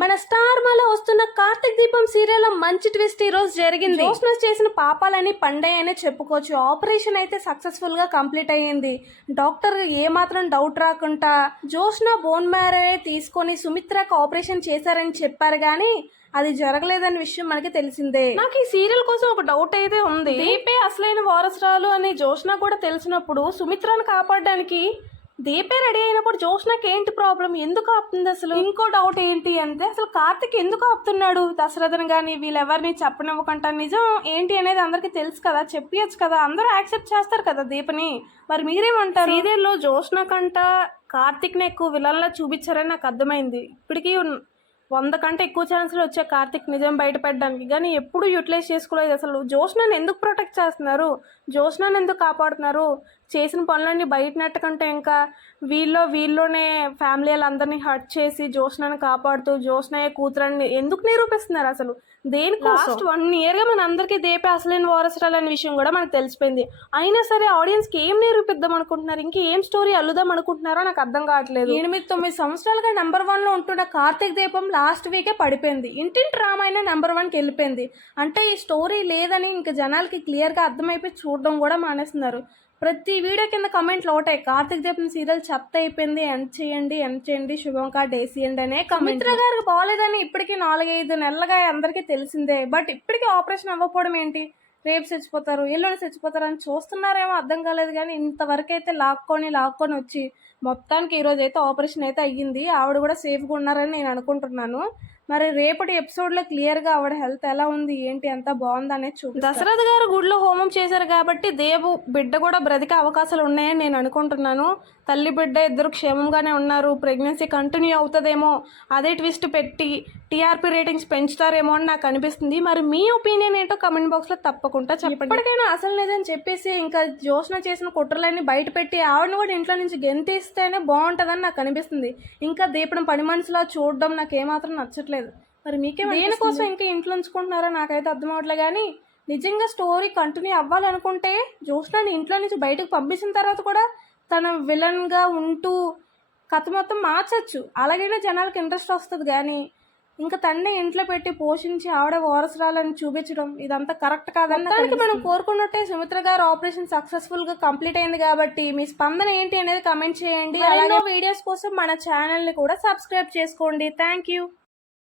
మన స్టార్ మాలో వస్తున్న కార్తీక్ దీపం సీరియల్ లో మంచి ట్విస్ట్ ఈ రోజు జరిగింది. జోష్న చేసిన పాపాలని పండయ్యనే చెప్పుకోవచ్చు. ఆపరేషన్ అయితే సక్సెస్ఫుల్ గా కంప్లీట్ అయ్యింది. డాక్టర్ ఏ మాత్రం డౌట్ రాకుండా జోష్న బోన్ మ్యారో తీసుకొని సుమిత్రకు ఆపరేషన్ చేశారని చెప్పారు గానీ అది జరగలేదన్న విషయం మనకి తెలిసిందే. నాకు ఈ సీరియల్ కోసం ఒక డౌట్ అయితే ఉంది. దీపే అసలైన వారసురాలు అని జోష్న కూడా తెలిసినప్పుడు సుమిత్రను కాపాడడానికి దీపే రెడీ అయినప్పుడు జోష్నకి ఏంటి ప్రాబ్లం, ఎందుకు ఆపుతుంది అసలు? ఇంకో డౌట్ ఏంటి అంటే అసలు కార్తిక్ ఎందుకు ఆపుతున్నాడు? దశరథన్ గానీ వీళ్ళెవరిని చెప్పనివ్వకుండా నిజం ఏంటి అనేది అందరికి తెలుసు కదా, చెప్పియచ్చు కదా, అందరూ యాక్సెప్ట్ చేస్తారు కదా దీపని. మరి మీరేమంటారు? సీరియల్లో జోష్న కంట కార్తిక్ని ఎక్కువ విలన్లా చూపించారని నాకు అర్థమైంది. ఇప్పటికీ 100 కంటే ఎక్కువ ఛాన్సులు వచ్చే కార్తిక్ నిజం బయటపెట్టడానికి, కానీ ఎప్పుడు యూటిలైజ్ చేసుకోలేదు. అసలు జోష్నని ఎందుకు ప్రొటెక్ట్ చేస్తున్నారు, జోష్నని ఎందుకు కాపాడుతున్నారు? చేసిన పనులన్నీ బయట నెట్టకంటే ఇంకా వీళ్ళలోనే ఫ్యామిలీ వాళ్ళందరినీ హర్ట్ చేసి జోష్నని కాపాడుతూ జోష్నయ్య కూతురని ఎందుకు నిరూపిస్తున్నారు అసలు? దేనికి? లాస్ట్ 1 ఇయర్గా మన అందరికీ దీపే అసలైన వారసురాలు అనే విషయం కూడా మనకు తెలిసిపోయింది. అయినా సరే ఆడియన్స్కి ఏం నిరూపిద్దాం అనుకుంటున్నారు, ఇంకేం స్టోరీ అల్లుదాం అనుకుంటున్నారో నాకు అర్థం కావట్లేదు. 8-9 సంవత్సరాలుగా నెంబర్ 1లో ఉంటున్న కార్తీక్ దీపం లాస్ట్ వీకే పడిపోయింది. ఇంటింటి రామాయణ నెంబర్ 1కి వెళ్ళిపోయింది. అంటే ఈ స్టోరీ లేదని ఇంకా జనాలకి క్లియర్గా అర్థమైపోయి చూడడం కూడా మానేస్తున్నారు. ప్రతి వీడియో కింద కమెంట్లు ఒకటే, కార్తీక్ దీపం సీరియల్ చెత్త అయిపోయింది, ఎండ్ చేయండి, శుభం కార్డ్ వేసియండి అనే కమెంట్. సుమిత్ర గారికి బాగాలేదని ఇప్పటికీ 4-5 నెలలుగా అందరికీ తెలిసిందే. బట్ ఇప్పటికీ ఆపరేషన్ అవ్వకపోవడం ఏంటి? రేపు చచ్చిపోతారు, ఎల్లుండి చచ్చిపోతారు అని చూస్తున్నారేమో అర్థం కాలేదు. కానీ ఇంతవరకు అయితే లాక్కొని వచ్చి మొత్తానికి ఈరోజు అయితే ఆపరేషన్ అయితే అయ్యింది. ఆవిడ కూడా సేఫ్గా ఉన్నారని నేను అనుకుంటున్నాను. మరి రేపటి ఎపిసోడ్లో క్లియర్గా ఆవిడ హెల్త్ ఎలా ఉంది ఏంటి అంతా బాగుంది అనేది చూపి. దశరథ్ గారు గుడిలో హోమం చేశారు కాబట్టి దేవు బిడ్డ కూడా బ్రతికే అవకాశాలు ఉన్నాయని నేను అనుకుంటున్నాను. తల్లి బిడ్డ ఇద్దరు క్షేమంగానే ఉన్నారు. ప్రెగ్నెన్సీ కంటిన్యూ అవుతుందేమో, అదే ట్విస్ట్ పెట్టి టీఆర్పీ రేటింగ్స్ పెంచుతారేమో అని నాకు అనిపిస్తుంది. మరి మీ ఒపీనియన్ ఏంటో కమెంట్ బాక్స్లో తప్పకుండా చెప్పండి. ఎప్పటికైనా అసలు నిజం చెప్పేసి ఇంకా జోష్న చేసిన కుట్రలన్నీ బయట పెట్టి ఆవిడని కూడా ఇంట్లో నుంచి గెంతేస్తేనే బాగుంటుందని నాకు అనిపిస్తుంది. ఇంకా దీపం పని మనిషిలా చూడడం నాకు ఏమాత్రం నచ్చట్లేదు. మరి మీకే దేనికోసం ఇంకా ఇంట్లో ఉంచుకుంటున్నారో నాకైతే అర్థం అవ్వట్లేదు. కానీ నిజంగా స్టోరీ కంటిన్యూ అవ్వాలనుకుంటే జోష్నాని ఇంట్లో నుంచి బయటకు పంపించిన తర్వాత కూడా తన విలన్గా ఉంటూ కథ మొత్తం మార్చచ్చు. అలాగైనా జనాలకు ఇంట్రెస్ట్ వస్తుంది. కానీ ఇంకా తన్నే ఇంట్లో పెట్టి పోషించి ఆవిడ వారసురాలని చూపించడం ఇదంతా కరెక్ట్ కాదని దానికి మనం కోరుకున్నట్టే సుమిత్ర గారు ఆపరేషన్ సక్సెస్ఫుల్గా కంప్లీట్ అయింది. కాబట్టి మీ స్పందన ఏంటి అనేది కమెంట్ చేయండి. అలాగే వీడియోస్ కోసం మన ఛానల్ని కూడా సబ్స్క్రైబ్ చేసుకోండి. Thank you.